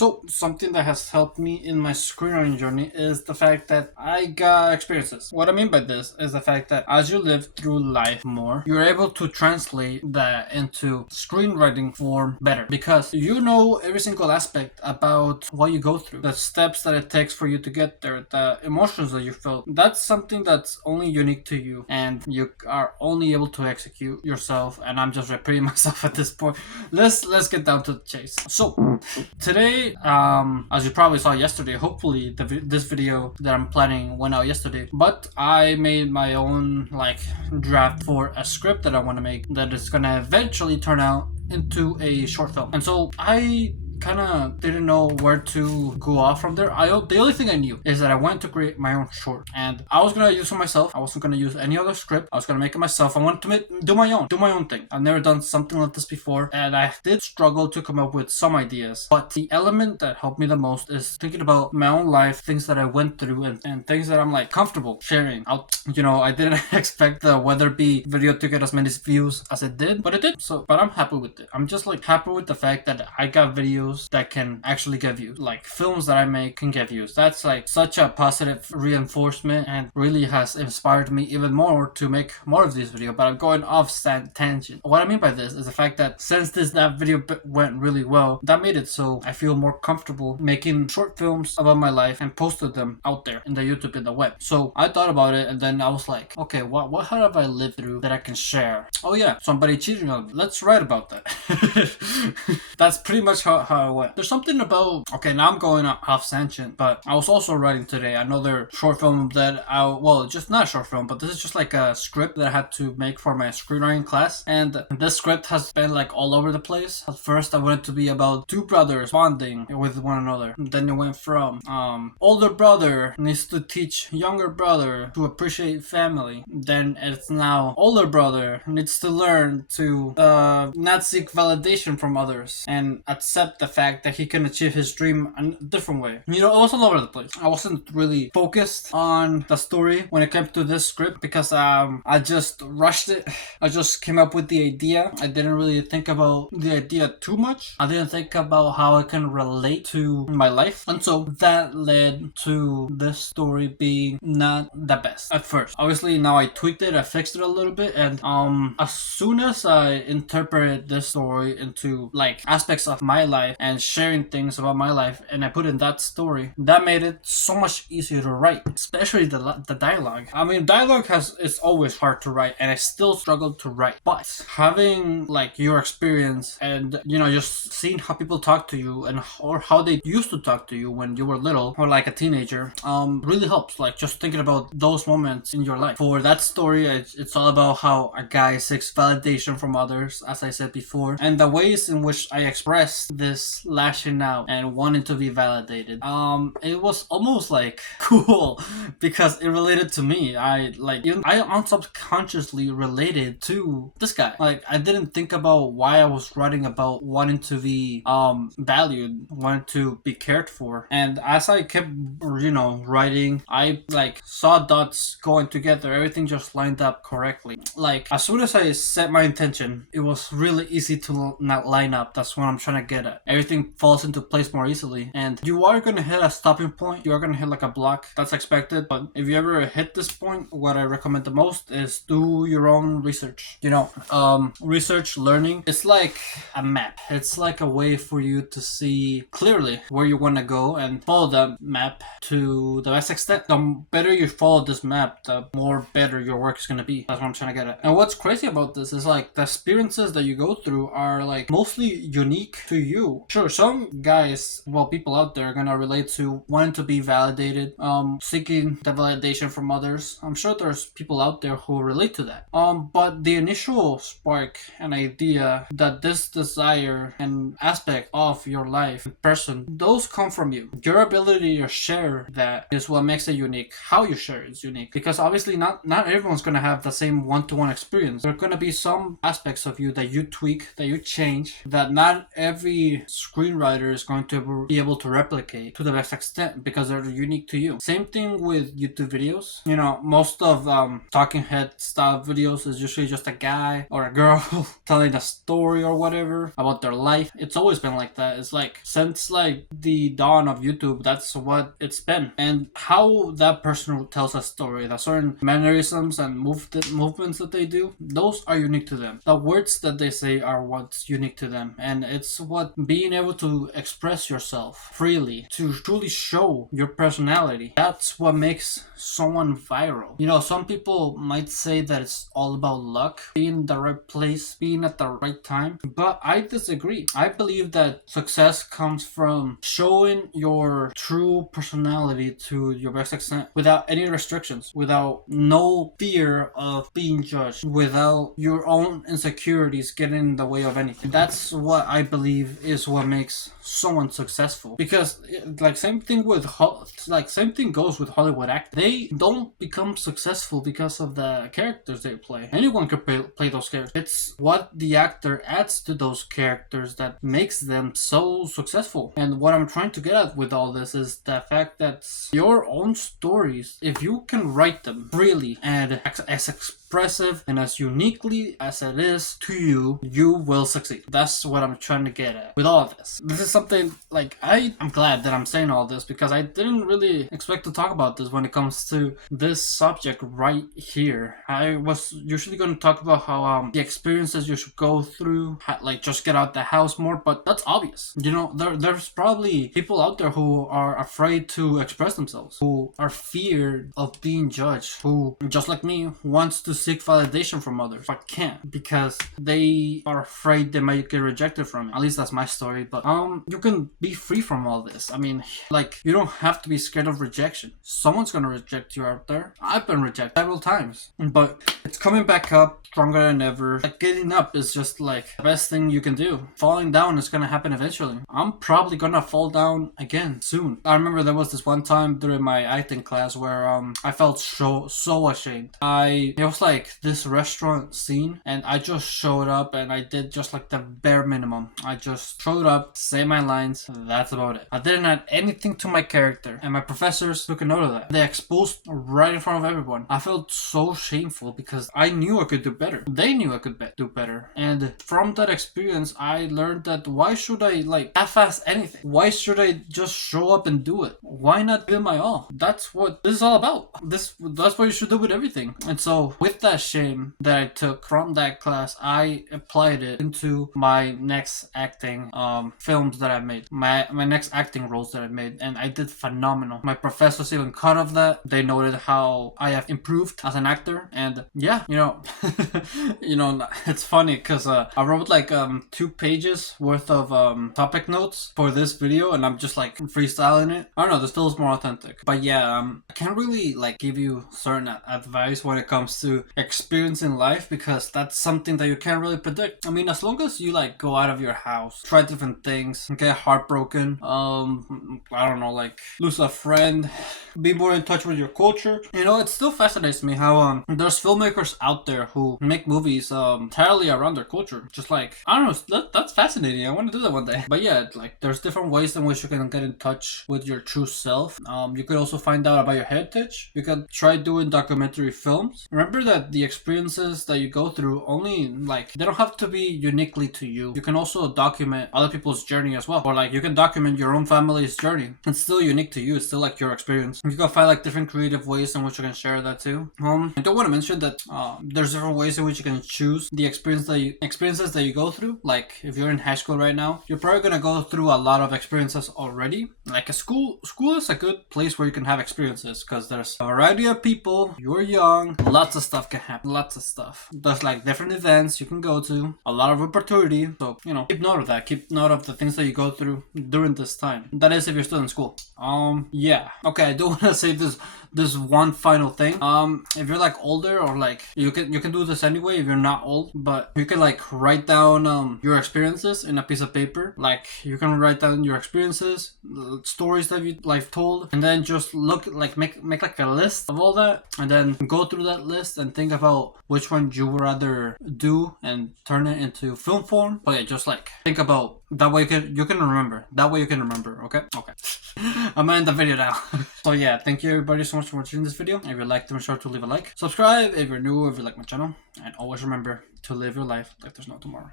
So something that has helped me in my screenwriting journey is the fact that I got experiences. What I mean by this is the fact that as you live through life more, you're able to translate that into screenwriting form better because you know every single aspect about what you go through, the steps that it takes for you to get there, the emotions that you feel. That's something that's only unique to you and you are only able to execute yourself. And I'm just repeating myself at this point. Let's get down to the chase. So today, as you probably saw yesterday, hopefully this video that I'm planning went out yesterday, but I made my own draft for a script that I want to make that is gonna eventually turn out into a short film. And so I kind of didn't know where to go off from there. The only thing I knew is that I wanted to create my own short, and I was gonna use it myself. I wasn't gonna use any other script. I was gonna make it myself. I wanted to do my own thing. I've never done something like this before, and I did struggle to come up with some ideas. But the element that helped me the most is thinking about my own life, things that I went through, and things that I'm comfortable sharing out. I didn't expect the Weatherby video to get as many views as it did, but it did. But I'm happy with it. I'm just happy with the fact that I got videos that can actually get views. Films that I make can get views. That's such a positive reinforcement and really has inspired me even more to make more of these videos. But I'm going off tangent. What I mean by this is the fact that since that video went really well, that made it so I feel more comfortable making short films about my life and posted them out there in the YouTube and the web. So I thought about it, and then I was like, okay, what have I lived through that I can share? Oh yeah, somebody cheating on me. Let's write about that. That's pretty much how it went. There's something about, okay, now I'm going off tangent, but I was also writing today another short film that just not a short film, but this is just a script that I had to make for my screenwriting class. And this script has been all over the place. At first I wanted to be about two brothers bonding with one another. And then it went from older brother needs to teach younger brother to appreciate family. Then it's now older brother needs to learn to not seek validation from others and accept the fact that he can achieve his dream in a different way. It was all over the place. I wasn't really focused on the story when it came to this script because I just rushed it. I just came up with the idea. I didn't really think about the idea too much. I didn't think about how it can relate to my life. And so that led to this story being not the best at first. Obviously now I tweaked it, I fixed it a little bit, and as soon as I interpreted this story into aspects of my life and sharing things about my life, and I put in that story, that made it so much easier to write, especially the dialogue. I mean, dialogue it's always hard to write, and I still struggle to write, but having your experience and just seeing how people talk to you or how they used to talk to you when you were little or a teenager really helps. Just thinking about those moments in your life. For that story, it's all about how a guy seeks validation from others, as I said before, and the ways in which I expressed this lashing out and wanting to be validated. It was almost cool because it related to me. I unsubconsciously related to this guy. I didn't think about why I was writing about wanting to be valued, wanting to be cared for. And as I kept writing, I saw dots going together. Everything just lined up correctly. As soon as I set my intention, it was really easy to not line up. That's what I'm trying to get at. Everything falls into place more easily, and you are going to hit a stopping point. You are going to hit a block. That's expected, but if you ever hit this point, what I recommend the most is do your own research. Research learning, it's like a map. It's a way for you to see clearly where you want to go and follow that map to the best extent. The better you follow this map, the more better your work is going to be. That's what I'm trying to get at. And what's crazy about this is the experiences that you go through are mostly unique to you. Sure, some guys, people out there are gonna relate to wanting to be validated, seeking the validation from others. I'm sure there's people out there who relate to that. But the initial spark and idea that this desire and aspect of your life in person, those come from you. Your ability to share that is what makes it unique. How you share it is unique, because obviously not everyone's gonna have the same one-to-one experience. There are gonna be some aspects of you that you tweak, that you change, that not every screenwriter is going to be able to replicate to the best extent because they're unique to you. Same thing with YouTube videos. You know, most of talking head style videos is usually just a guy or a girl telling a story or whatever about their life. It's always been like that. It's like since like the dawn of YouTube, that's what it's been. And how that person tells a story, the certain mannerisms and movements that they do, those are unique to them. The words that they say are what's unique to them, and it's what being able to express yourself freely, to truly show your personality, that's what makes someone viral. You know, some people might say that it's all about luck, being in the right place, being at the right time, but I disagree. I believe that success comes from showing your true personality to your best extent without any restrictions, without no fear of being judged, without your own insecurities getting in the way of anything. That's what I believe is what makes someone successful. Because like same thing goes with Hollywood actors. They don't become successful because of the characters they play. Anyone could play those characters. It's what the actor adds to those characters that makes them so successful. And what I'm trying to get at with all this is the fact that your own stories, if you can write them freely and as expressive and as uniquely as it is to you, you will succeed. That's what I'm trying to get at with all of this. This is something like I'm glad that I'm saying all this because I didn't really expect to talk about this when it comes to this subject right here. I was usually going to talk about how the experiences you should go through, like just get out the house more, but that's obvious. You know, there's probably people out there who are afraid to express themselves, who are feared of being judged, who, just like me, wants to seek validation from others but can't because they are afraid they might get rejected from it. At least that's my story. But you can be free from all this. I mean, like, you don't have to be scared of rejection. Someone's gonna reject you out there. I've been rejected several times, but it's coming back up stronger than ever. Like, getting up is just like the best thing you can do. Falling down is gonna happen eventually. I'm probably gonna fall down again soon. I remember there was this one time during my acting class where I felt so ashamed. It was like this restaurant scene and I just showed up and I did just like the bare minimum. I just showed up, say my lines, that's about it. I didn't add anything to my character, and my professors took a note of that. They exposed right in front of everyone. I felt so shameful because I knew I could do better. They knew I could do better. And from that experience, I learned that why should I like half-ass anything? Why should I just show up and do it? Why not give my all? That's what this is all about. That's what you should do with everything. And so with that shame that I took from that class, I applied it into my next acting films that I made, my next acting roles that I made, and I did phenomenal. My professors even caught of that. They noted how I have improved as an actor, and yeah, you know, it's funny because I wrote like 2 pages worth of topic notes for this video, and I'm just like freestyling it. I don't know, this feels more authentic. But yeah, I can't really like give you certain advice when it comes to experience in life because that's something that you can't really predict. I mean, as long as you like go out of your house, try different things, get heartbroken, I don't know, like lose a friend, be more in touch with your culture. You know, it still fascinates me how there's filmmakers out there who make movies entirely around their culture. Just like, I don't know, that's fascinating. I want to do that one day. But yeah, like there's different ways in which you can get in touch with your true self. You could also find out about your heritage. You could try doing documentary films. Remember that the experiences that you go through only like they don't have to be uniquely to you. You can also document other people's journey as well, or like you can document your own family's journey. It's still unique to you. It's still like your experience. You can find like different creative ways in which you can share that too. I don't want to mention that there's different ways in which you can choose the experiences that you go through. Like if you're in high school right now, you're probably gonna go through a lot of experiences already. Like a school is a good place where you can have experiences because there's a variety of people. You're young, lots of stuff can happen. Lots of stuff. There's like different events you can go to, a lot of opportunity. So you know, keep note of that. Keep note of the things that you go through during this time. That is if you're still in school. Yeah. Okay, I do want to say this one final thing. If you're like older or like you can do this anyway if you're not old, but you can like write down your experiences in a piece of paper. Like you can write down your experiences, stories that you like told, and then just look like make like a list of all that, and then go through that list and and think about which one you would rather do and turn it into film form. But yeah, just like think about that way you can remember. That way you can remember. Okay. I'm gonna end the video now. So yeah, thank you everybody so much for watching this video. If you liked it, make sure to leave a like, subscribe if you're new, if you like my channel, and always remember to live your life like there's no tomorrow.